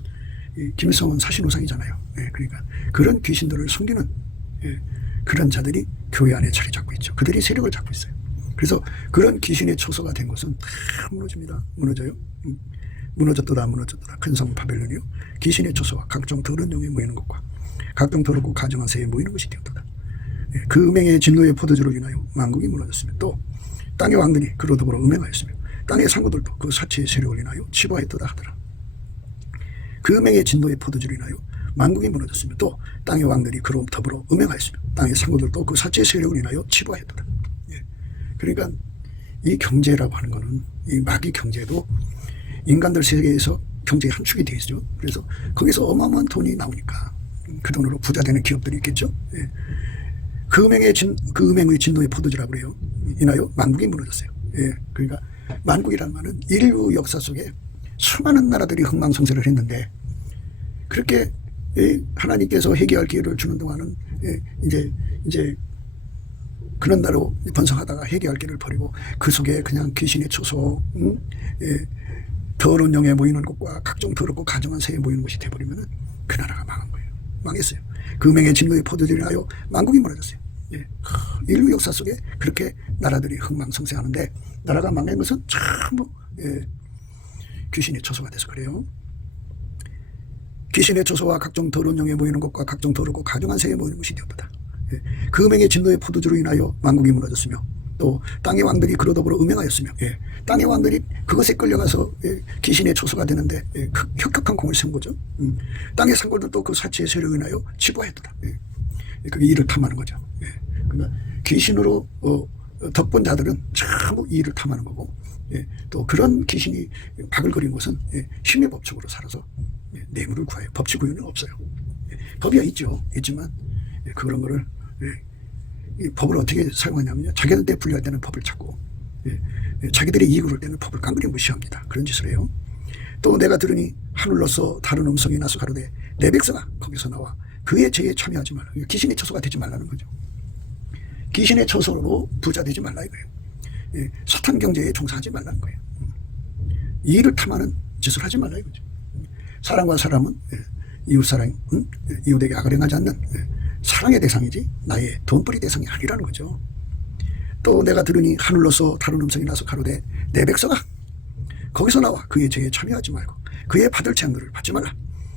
김일성은 사신우상이잖아요. 예, 그러니까 그런 귀신들을 숨기는, 예, 그런 자들이 교회 안에 자리 잡고 있죠. 그들이 세력을 잡고 있어요. 그래서 그런 귀신의 초소가 된 것은 다 무너집니다. 무너져요. 무너졌도다 무너졌도다 큰 성 바벨론이요 귀신의 초소와 각종 더러운 영에 모이는 것과 각종 더럽고 가증한 새에 모이는 것이 되었도다. 그 음행의 진노의 포도주로 인하여 만국이 무너졌으며 또 땅의 왕들이 그로 더불어 음행하였으며 땅의 상고들도 그 사체의 세력을 인하여 치부하였도다 하더라. 그 음행의 진노의 포도주로 인하여 만국이 무너졌으며 또 땅의 왕들이 그로 더불어 음행하였으며 땅의 상고들도 그 사체의 세력을 인하여 치부하였도다. 그러니까 이 경제라고 하는 거는 이 마귀 경제도 인간들 세계에서 경제의 한 축이 되어 있죠. 그래서 거기서 어마어마한 돈이 나오니까 그 돈으로 부자 되는 기업들이 있겠죠. 그 음행의 진노의 포도주라고 그래요. 인하여 만국이 무너졌어요. 그러니까 만국이라는 말은 인류 역사 속에 수많은 나라들이 흥망성쇠를 했는데 그렇게 하나님께서 회개할 기회를 주는 동안은 이제 그런 나라로 번성하다가 회개할 길을 버리고 그 속에 그냥 귀신의 초소, 더러운 영에 모이는 것과 각종 더럽고 가증한 새에 모이는 것이 돼버리면은 그 나라가 망한 거예요. 망했어요. 그 음행의 진노의 포도주로 인하여 만국이 무너졌어요. 인류 역사 속에 그렇게 나라들이 흥망성쇠하는데 나라가 망한 것은 전부 귀신의 초소가 돼서 그래요. 귀신의 초소와 각종 더러운 영에 모이는 것과 각종 더럽고 가증한 새에 모이는 것이 되었다. 그 음행의 진노의 포도주로 인하여 만국이 무너졌으며 또 땅의 왕들이 그로 더불어 음행하였으며 땅의 왕들이 그것에 끌려가서 귀신의 초소가 되는데 혁혁한 공을 세운 거죠. 땅의 상골들도 그 사체의 세력을 인하여 치부하였다. 그게 이를 탐하는 거죠. 그러니까 귀신으로 덕본 자들은 전부 이를 탐하는 거고 또 그런 귀신이 바글거린 것은 힘의 법칙으로 살아서 뇌물을 구해요. 법칙 우유는 없어요. 법이 있지만 그런 거를 이 법을 어떻게 사용하냐면요. 자기들한테 불리할 때는 법을 찾고 자기들의 이익을 볼 때는 법을 깡그리 무시합니다. 그런 짓을 해요. 또 내가 들으니 하늘로서 다른 음성이 나서 가로되 내 백성아 거기서 나와 그의 죄에 참여하지 말라. 귀신의 초소가 되지 말라는 거죠. 귀신의 초소로 부자 되지 말라 이거예요. 사탄 경제에 종사하지 말라는 거예요. 이익을 탐하는 짓을 하지 말라 이거죠. 사람과 사람은 이웃사랑, 이웃에게 악을 행하지 않는 사랑의 대상이지 나의 돈벌이 대상이 아니라는 거죠. 또 내가 들으니 하늘로서 다른 음성이 나서 가로되 내 백성아 거기서 나와 그의 죄에 참여하지 말고 그의 받을 재앙들을 받지 말라.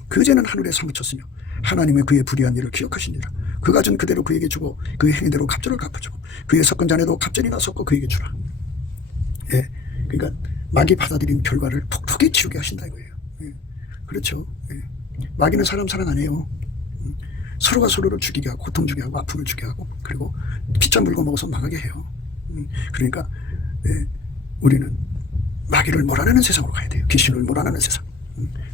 그 죄는 하늘에 사무쳤으며 하나님의 그의 불의한 일을 기억하시니라. 그가 준 그대로 그에게 주고 그의 행위대로 갑절을 갚아주고 그의 섞은 잔에도 갑절이나 섞어 그에게 주라. 그러니까 마귀 받아들인 결과를 톡톡히 치우게 하신다 이거예요. 그렇죠. 마귀는 사람 사랑 안 해요. 서로가 서로를 죽이게 하고 고통 주게 하고 아픔을 주게 하고 그리고 피자 물고 먹어서 망하게 해요. 그러니까 우리는 마귀를 몰아내는 세상으로 가야 돼요. 귀신을 몰아내는 세상.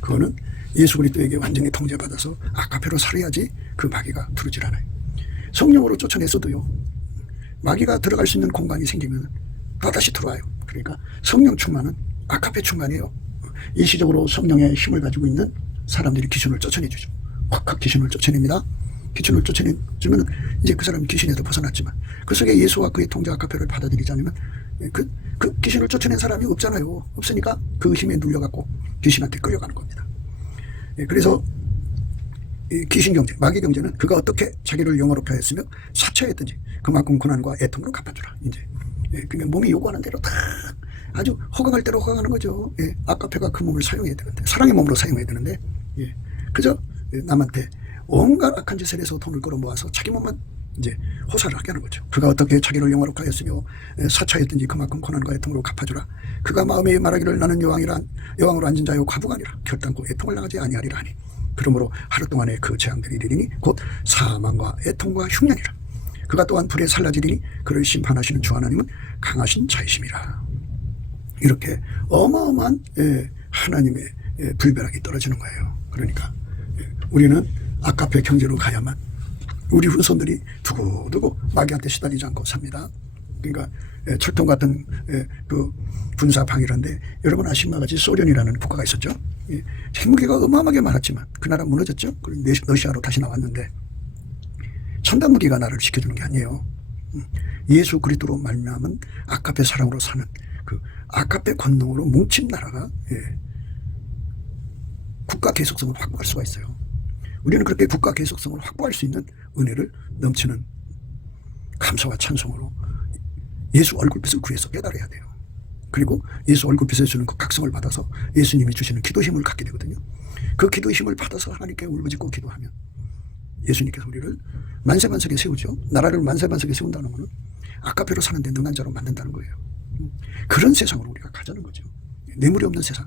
그거는 예수 그리스도에게 완전히 통제받아서 아카페로 살아야지 그 마귀가 두르질 않아요. 성령으로 쫓아냈어도요. 마귀가 들어갈 수 있는 공간이 생기면 다시 들어와요. 그러니까 성령 충만은 아카페 충만이에요. 일시적으로 성령의 힘을 가지고 있는 사람들이 귀신을 쫓아내주죠. 확 귀신을 쫓아냅니다. 귀신을 쫓아내주면 이제 그 사람이 귀신에서 벗어났지만 그 속에 예수와 그의 통제 아카페를 받아들이지 않으면 그 귀신을 쫓아낸 사람이 없잖아요. 없으니까 그 힘에 눌려갖고 귀신한테 끌려가는 겁니다. 그래서 귀신 경제, 마귀 경제는 그가 어떻게 자기를 영화롭게 하였으며 사처했든지 그만큼 고난과 애통으로 갚아주라. 이제 그러니까 몸이 요구하는 대로 다 아주 허강할 대로 허강하는 거죠. 아카페가 그 몸을 사용해야 되는데 사랑의 몸으로 사용해야 되는데 그저 남한테 온갖 악한 짓을 해서 돈을 끌어 모아서 자기 몸만 이제 호사를 하게 하는 거죠. 그가 어떻게 자기를 영화롭게 하였으며 사처했든지 그만큼 고난과 애통으로 갚아주라. 그가 마음에 말하기를 나는 여왕으로 앉은 자요 과부가 아니라 결단코 애통을 당하지 아니하리라 하니 그러므로 하루 동안에 그 재앙들이 이르리니 곧 사망과 애통과 흉년이라. 그가 또한 불에 살라지리니 그를 심판하시는 주 하나님은 강하신 자이심이라. 이렇게 어마어마한 하나님의 불벼락이 떨어지는 거예요. 그러니까 우리는 아카페 경제로 가야만 우리 후손들이 두고두고 마귀한테 시달리지 않고 삽니다. 그러니까 철통 같은 그 군사 방위라는데 여러분 아시는 바같이 소련이라는 국가가 있었죠. 핵무기가 어마어마하게 많았지만 그 나라 무너졌죠. 그리고 러시아로 다시 나왔는데 첨단 무기가 나라를 지켜주는 게 아니에요. 예수 그리스도로 말미암은 아카페 사랑으로 사는 그 아카페 권능으로 뭉친 나라가 국가 계속성을 확보할 수가 있어요. 우리는 그렇게 국가 계속성을 확보할 수 있는 은혜를 넘치는 감사와 찬송으로 예수 얼굴빛을 구해서 깨달아야 돼요. 그리고 예수 얼굴빛에서 주는 그 각성을 받아서 예수님이 주시는 기도 힘을 갖게 되거든요. 그 기도 힘을 받아서 하나님께 울부짖고 기도하면 예수님께서 우리를 만세반석에 세우죠. 나라를 만세반석에 세운다는 것은 아까배로 사는데 능한 자로 만든다는 거예요. 그런 세상으로 우리가 가자는 거죠. 뇌물이 없는 세상.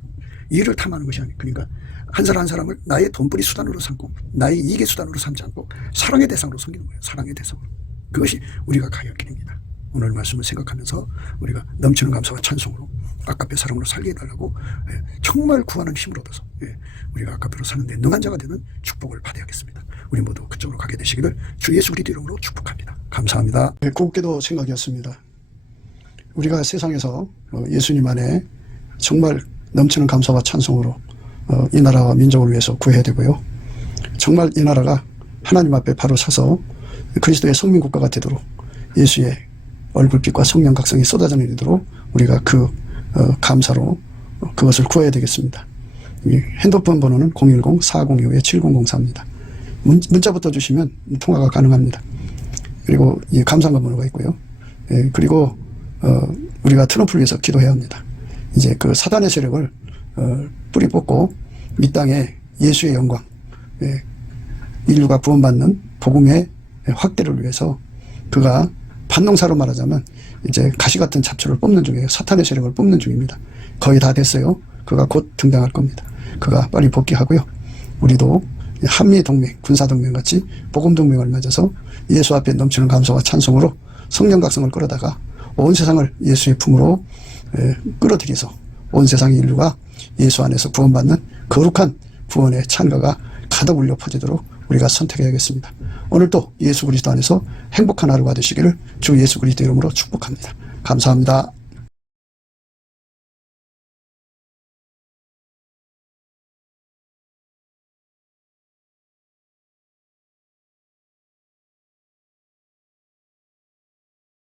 이를 탐하는 것이 아니에요. 그러니까 한 사람 한 사람을 나의 돈벌이 수단으로 삼고 나의 이익의 수단으로 삼지 않고 사랑의 대상으로 섬기는 거예요. 사랑의 대상으로. 그것이 우리가 가야 할 길입니다. 오늘 말씀을 생각하면서 우리가 넘치는 감사와 찬송으로 아까배 사랑으로 살게 해달라고 정말 구하는 힘을 얻어서 우리가 아까배로 사는데 능한 자가 되는 축복을 받아야겠습니다. 우리 모두 그쪽으로 가게 되시기를 주 예수 그리스도 이름으로 축복합니다. 감사합니다. 곱게도 생각이었습니다. 우리가 세상에서 예수님 안에 정말 넘치는 감사와 찬송으로 이 나라와 민족을 위해서 구해야 되고요. 정말 이 나라가 하나님 앞에 바로 서서 그리스도의 성민국가가 되도록 예수의 얼굴빛과 성령 각성이 쏟아져 내리도록 우리가 그 감사로 그것을 구해야 되겠습니다. 핸드폰 번호는 010-4025-7004입니다. 문자부터 주시면 통화가 가능합니다. 그리고 이 감사한 번호가 있고요. 그리고 우리가 트럼프를 위해서 기도해야 합니다. 이제 그 사단의 세력을 뿌리 뽑고 이 땅에 예수의 영광, 인류가 구원받는 복음의 확대를 위해서 그가 반농사로 말하자면 이제 가시 같은 잡초를 뽑는 중이에요. 사탄의 세력을 뽑는 중입니다. 거의 다 됐어요. 그가 곧 등장할 겁니다. 그가 빨리 복귀하고요. 우리도 한미동맹, 군사동맹 같이 복음동맹을 맺어서 예수 앞에 넘치는 감사와 찬송으로 성령 각성을 끌어다가 온 세상을 예수의 품으로 끌어들여서 온 세상의 인류가 예수 안에서 구원받는 거룩한 구원의 찬가가 가득 울려 퍼지도록 우리가 선택해야겠습니다. 오늘도 예수 그리스도 안에서 행복한 하루가 되시기를 주 예수 그리스도 이름으로 축복합니다. 감사합니다.